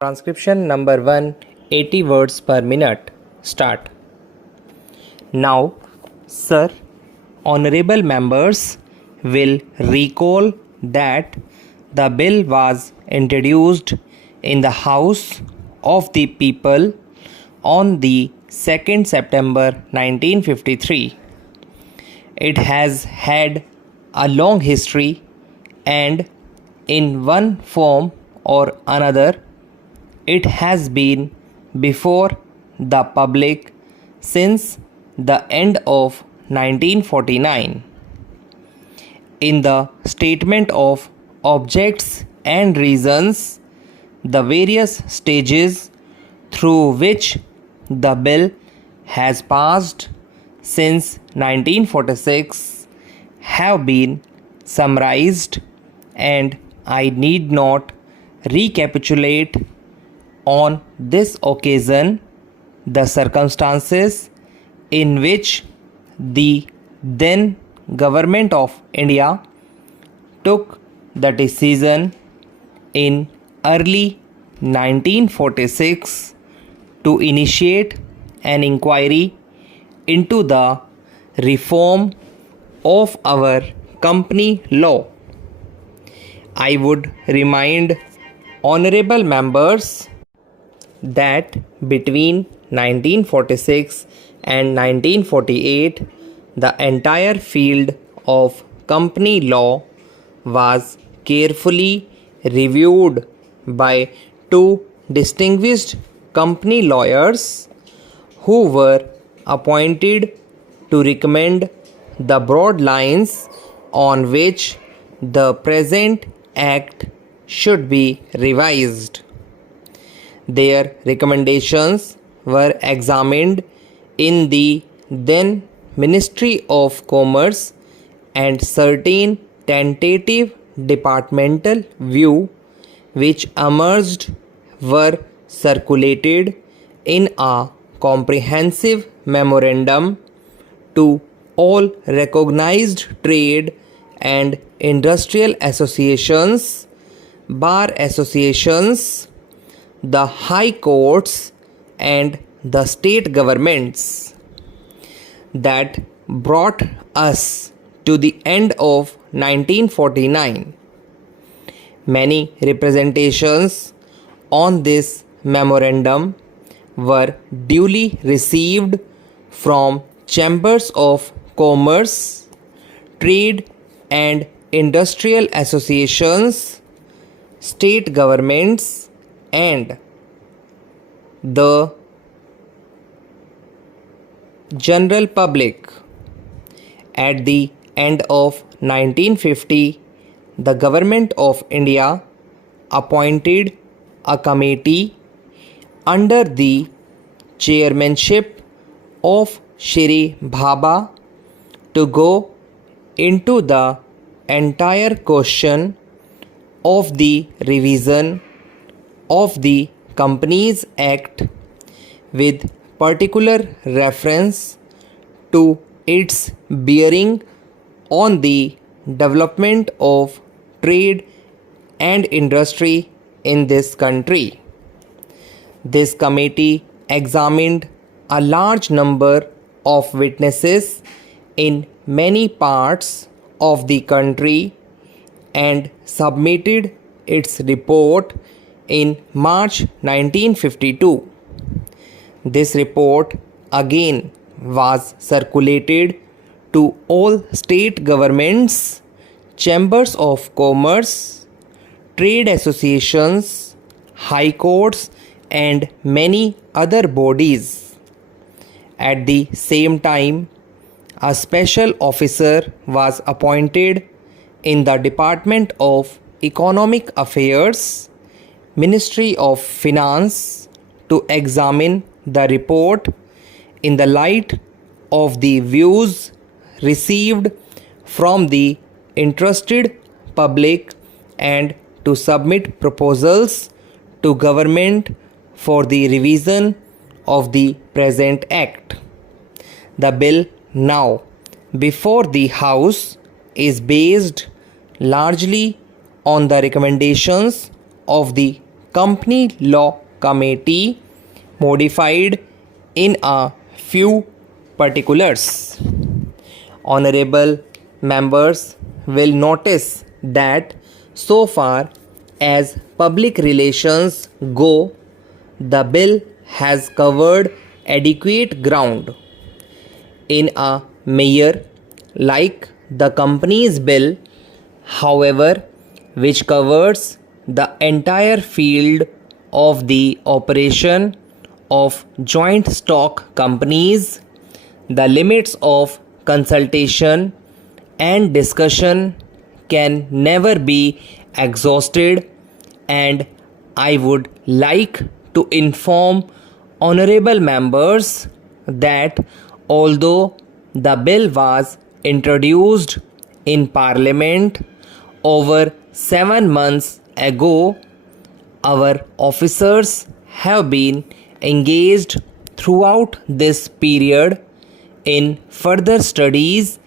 Transcription number 1, 80 words per minute. Start. Now, sir, honorable members will recall that the bill was introduced in the House of the People on the 2nd September 1953. It has had a long history and in one form or another it has been before the public since the end of 1949. In the statement of objects and reasons, the various stages through which the bill has passed since 1946 have been summarized, and I need not recapitulate on this occasion the circumstances in which the then Government of India took the decision in early 1946 to initiate an inquiry into the reform of our company law. I would remind honorable members that between 1946 and 1948 the entire field of company law was carefully reviewed by two distinguished company lawyers who were appointed to recommend the broad lines on which the present act should be revised. Their recommendations were examined in the then Ministry of Commerce, and certain tentative departmental views which emerged were circulated in a comprehensive memorandum to all recognized trade and industrial associations, bar associations, the high courts and the state governments. That brought us to the end of 1949. Many representations on this memorandum were duly received from chambers of commerce, trade and industrial associations, state governments and the general public. At the end of 1950, the Government of India appointed a committee under the chairmanship of Shri Bhabha to go into the entire question of the revision of the Companies Act with particular reference to its bearing on the development of trade and industry in this country. This committee examined a large number of witnesses in many parts of the country and submitted its report in March 1952. This report again was circulated to all state governments, chambers of commerce, trade associations, high courts and many other bodies. At the same time, a special officer was appointed in the Department of Economic Affairs, Ministry of Finance, to examine the report in the light of the views received from the interested public and to submit proposals to government for the revision of the present act. The bill now before the House is based largely on the recommendations of the Company Law Committee modified in a few particulars. Honorable members will notice that so far as public relations go, the bill has covered adequate ground. In a measure like the Companies Bill, however, which covers the entire field of the operation of joint stock companies, the limits of consultation and discussion can never be exhausted, and I would like to inform honorable members that although the bill was introduced in Parliament over 7 months ago, our officers have been engaged throughout this period in further studies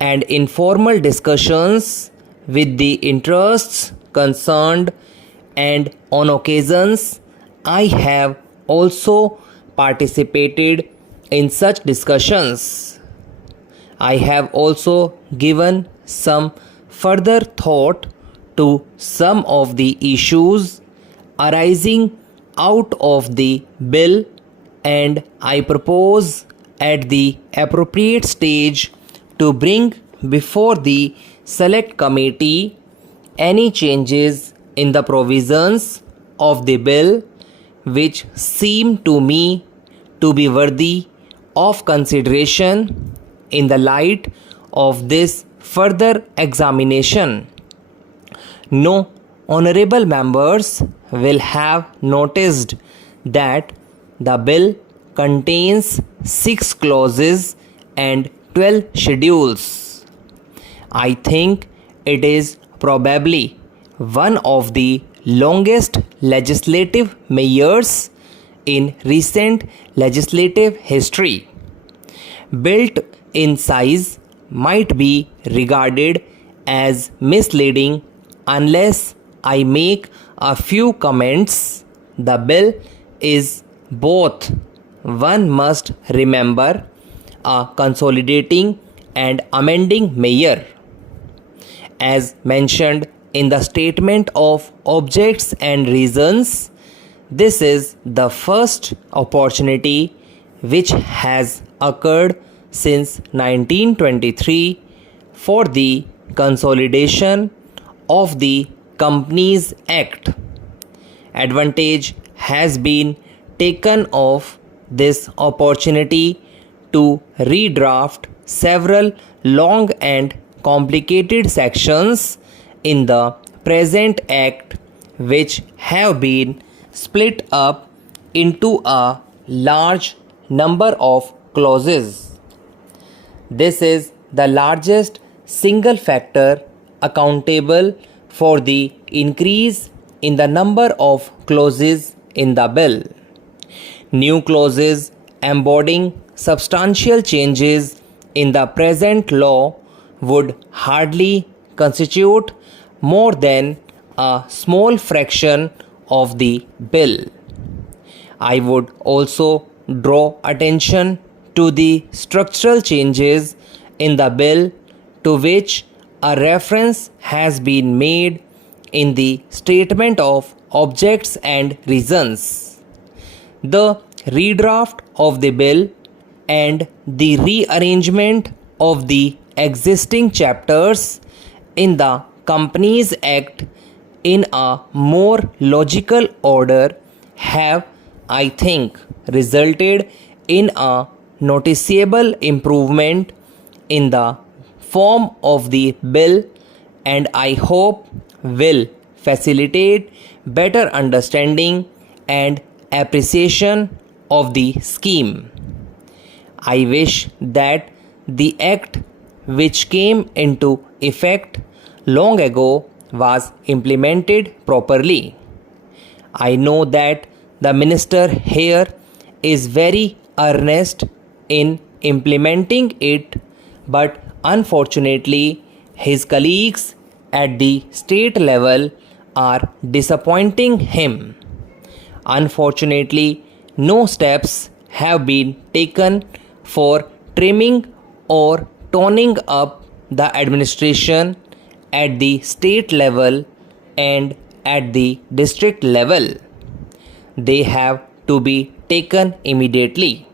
and informal discussions with the interests concerned, and on occasions I have also participated in such discussions. I have also given some further thought to some of the issues arising out of the bill, and I propose at the appropriate stage to bring before the select committee any changes in the provisions of the bill which seem to me to be worthy of consideration in the light of this further examination. No honorable members will have noticed that the bill contains 6 clauses and 12 schedules. I think it is probably one of the longest legislative measures in recent legislative history. Built in size might be regarded as misleading unless I make a few comments. The bill is both, one must remember, a consolidating and amending measure. As mentioned in the statement of objects and reasons, this is the first opportunity which has occurred since 1923 for the consolidation of the Companies Act. Advantage has been taken of this opportunity to redraft several long and complicated sections in the present Act, which have been split up into a large number of clauses. This is the largest single factor accountable for the increase in the number of clauses in the bill. New clauses embodying substantial changes in the present law would hardly constitute more than a small fraction of the bill. I would also draw attention to the structural changes in the bill to which a reference has been made in the statement of objects and reasons. The redraft of the bill and the rearrangement of the existing chapters in the Companies Act in a more logical order have, I think, resulted in a noticeable improvement in the form of the bill, and I hope will facilitate better understanding and appreciation of the scheme. I wish that the act which came into effect long ago was implemented properly. I know that the minister here is very earnest in implementing it, but unfortunately his colleagues at the state level are disappointing him. Unfortunately, no steps have been taken for trimming or toning up the administration at the state level and at the district level. They have to be taken immediately.